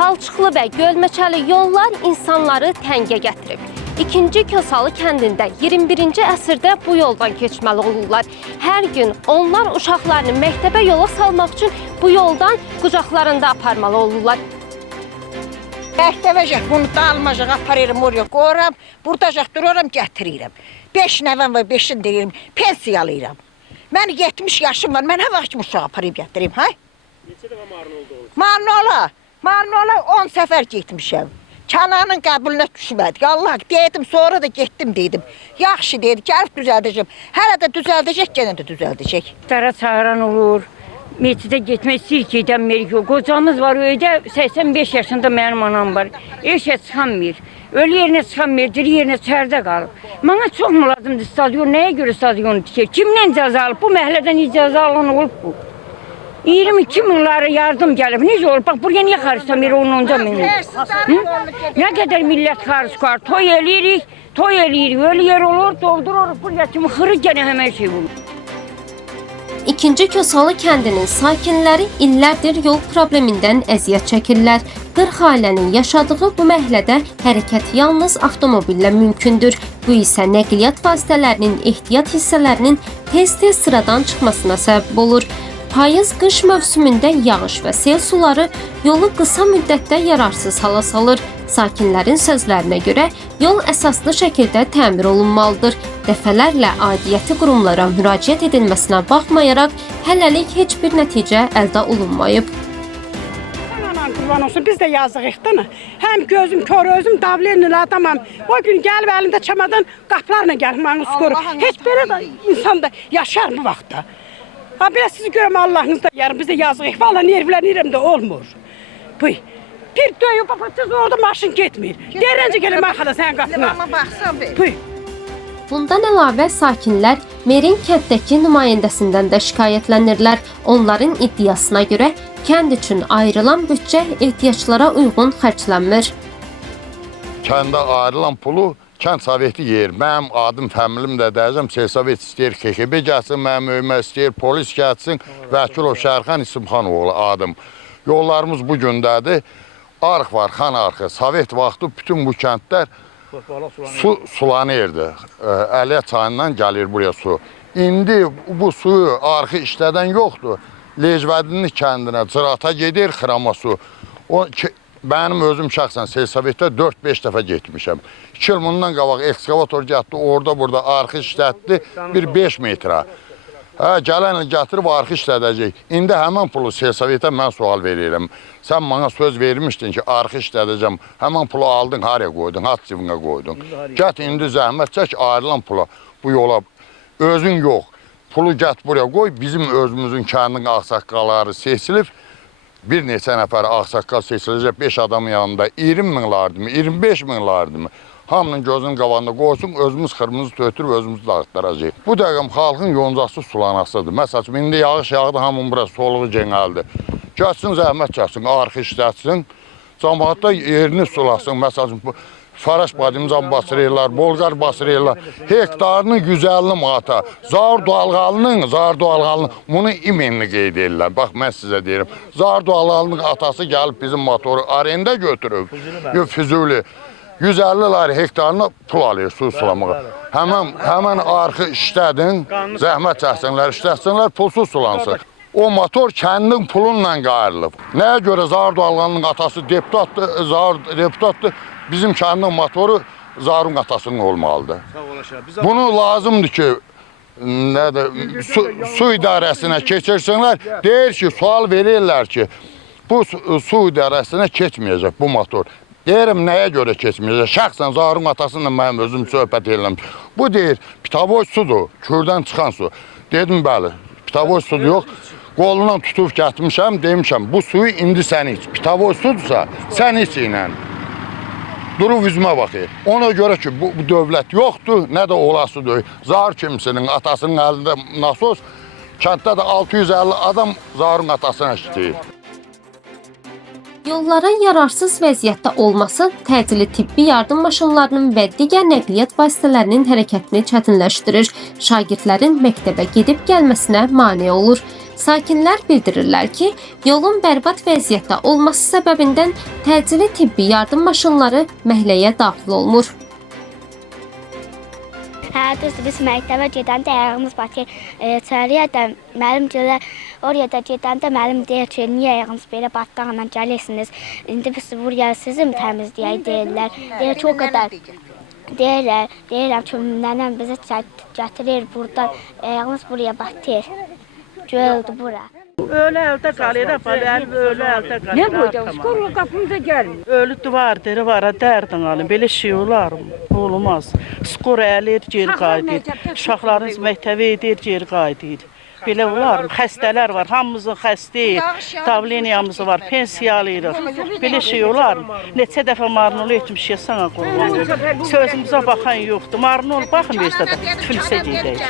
Palçıqlı və gölməçəli yollar insanları təngə gətirib. İkinci Kösalı kəndində 21-ci əsrdə bu yoldan keçməli olurlar. Hər gün onlar uşaqlarını məktəbə yola salmaq üçün bu yoldan qucaqlarında aparmalı olurlar. Məktəbəcək, bunu dalmacaq aparıram oraya qoyuram, buradacaq dururam, gətirirəm. 5 nəvəm var, 5-ini deyirəm, pensiyalayıram. Mən 70 yaşım var, mən nə vaxt kimi uşağı aparıb gətireyim, ha? Neçə dəfə Marinoğlu olub? Marinoğlu 10 səfər getmişəm. Kənanın qəbuluna düşmədik. Allah dedim, sonra da getdim dedim. Yaxşı dedi, gəlib düzəldəcəm. Hələ də düzəldəcək, yenə də düzəldəcək. Dara çağıran olur. Meçidə getmək istəyir ki, edəmirik. Qocamız var, öydə 85 yaşında mənim anam var. Eşə çıxanmır. Ölü yerinə çıxanmır, diri yerinə çərdə qalıb. Mənə çox mu lazımdır stadion? Nəyə görə stadionu tikir? Kimdən icazə alıb? Bu məhəllədən icazə alan olub bu. 22 minlara yardım gəlib. Necə olub? Bax, buraya niyə xarışlamır 10-10 min? Nə qədər millət xarış var? Toy eləyirik, ölü yer olur, doldururuq. Buraya kimi xırıq gənə həmən şey olur. İkinci Kösalı kəndinin sakinləri illərdir yol problemindən əziyyət çəkirlər. 40 ailənin yaşadığı bu məhəllədə hərəkət yalnız avtomobillə mümkündür. Bu isə nəqliyyat vasitələrinin ehtiyat hissələrinin tez-tez sıradan çıxmasına səbəb olur. Payız-qış mövsümündə yağış və sel suları yolu qısa müddətdə yararsız hala salır. Sakinlərin sözlərinə görə yol əsaslı şəkildə təmir olunmalıdır. Dəfələrlə aidiyyəti qurumlara müraciət edilməsinə baxmayaraq hələlik heç bir nəticə əldə olunmayıb. Anan qurban olsun, biz də yazığıq da. Həm gözüm kör, özüm davlerli adamam. O gün gəlib əlində çamadan qaplarla gəlib mənə skoru. Heç belə də insan da yaşar bu vaxtda. Ha, biraz sizi görəm Allahınızda yarım, biz də yazığıq. Valla nervlənirəm də olmur. Buy. Bir döyüb, papatız orada maşın getmir. Derəncə gələm axıda sənin qapına. Buy. Bundan əlavə sakinlər merin kənddəki nümayəndəsindən də şikayətlənirlər. Onların iddiasına görə kənd üçün ayrılan büdcə ehtiyaclara uyğun xərclənmir. Kəndə ayrılan pulu kənd soveti yer. Mənim adım, fəmilim də dəyəcəm. Sovet istəyir, KGB gəlsin, mənim öyümə istəyir, polis gəlsin. Vəkilov Şərxan İsimxanoğlu adım. Yollarımız bu gündədir. Arx var, xan arxı. Sovet vaxtı bütün bu kəndlər su sulanırdı. Əliyə çayından gəlir buraya su. İndi bu suyu arxı işlədən yoxdur. Lejvədinli kəndinə, Cırata gedir, Xırama su. Mənim özüm şəxsən Seysovetdə 4-5 dəfə getmişəm. 2 il bundan qabaq ekskavator getdi, orada-burada arxı işlətdi, bir 5 metrə. Gələn il gətirib arxı işlədəcək. İndi həmən pulu Seysovetə mən sual verirəm. Sən mənə söz vermişdin ki, arxı işlədəcəm. Həmən pulu aldın, haraya qoydun, hat cibinə qoydun. Gət indi zəhmət çək, ayrılan pula, bu yola özün yox. Pulu gət buraya qoy, bizim özümüzün kəndin ağsaqqalları seçilib. Bir neçə nəfər ağsaqqal seçiləcək 5 adamın yanında 20 minlardımı, 25 minlardımı hamının gözünün qabağında qoysun, özümüz xırmızı tötürüb özümüz dağıtdıracaq. Bu dəqiqəm xalqın yoncaqsı sulanasıdır. Məsələn, indi yağış yağdı, hamının burası soluğu genəldir. Gəlsin, zəhmət çəksin, arxı işlətsin, cəmaatda yerini sulasın. Məsələn, Faraş badimcan basırırlar, Bolqar basırırlar. Hektarını 150 manata. Zar Doğalğalının bunu imenini qeyd edirlər. Bax, mən sizə deyirəm. Zar Doğalğalının atası gəlib bizim motoru arenda götürüb. Füzuli. 150 hektarına pul alır su sulamağa. Həmən arxı işlədin, zəhmət çəksinlər, işlətsinlər, pulsuz sulansın. O motor kəndin pulunla qayırılıb. Nəyə görə Zar Doğalğalının atası deputatdır, bizim kəndin motoru Zarun atasının olmalıdır. Bunu lazımdır ki, su idarəsinə keçirsinlər. Deyir ki, sual verirlər ki, bu su idarəsinə keçməyəcək bu motor. Deyirəm, nəyə görə keçməyəcək? Şəxsən Zarun atasıyla mənim özüm söhbət edirəm. Bu deyir, pitavoy sudur, Kürdən çıxan su. Dedim, bəli, pitavoy sudur yox. Qolundan tutub getmişəm, demişəm, bu suyu indi sən iç. Pitavoy sudursa, sən iç ilə. Durub üzümə baxır. Ona görə ki, bu dövlət yoxdur, nə də olası deyil. Zar kimsinin atasının əlində nasos, kənddə də 650 adam Zarun atasına işləyir. Yolların yararsız vəziyyətdə olması təcili tibbi yardım maşınlarının və digər nəqliyyat vasitələrinin hərəkətini çətinləşdirir. Şagirdlərin məktəbə gedib gəlməsinə mane olur. Sakinlər bildirirlər ki, yolun bərbad vəziyyətdə olması səbəbindən təcili tibbi yardım maşınları məhəlləyə daxil olmur. Hə, düzdür, biz məktəbə gedəndə ayağımız batır. Çarıya da müəllim deyirlər, oraya da gedəndə müəllim deyir ki, niyə ayağınız belə batdağla gəlirsiniz? İndi biz buraya sizin təmizləyək deyirlər. Deyir ki, o qədər deyirəm ki, nənəm bizi gətirir burada, ayağımız buraya batır. Göldür bura. Ölü əldə qalır, ölü əldə qalır. Ne koyacağız? Skor kapımıza gelmiyor. Ölü duvardır, var, dərdin alın. Belə şey olar mı? Olmaz. Skor əlir, geri qayıdır. Uşaqlarınız məktəbə edir, geri qayıdır. Belə olar mı? Xəstələr var, hamımızın xəstəyik. Davleniyamız var, pensiyalıyıq. Belə şey olar mı? Neçə dəfə marnolu etmiş ya sana qurban. Sözümüzə baxan yoxdur. Marnol baxmıyorsa da tüfülsə gedək.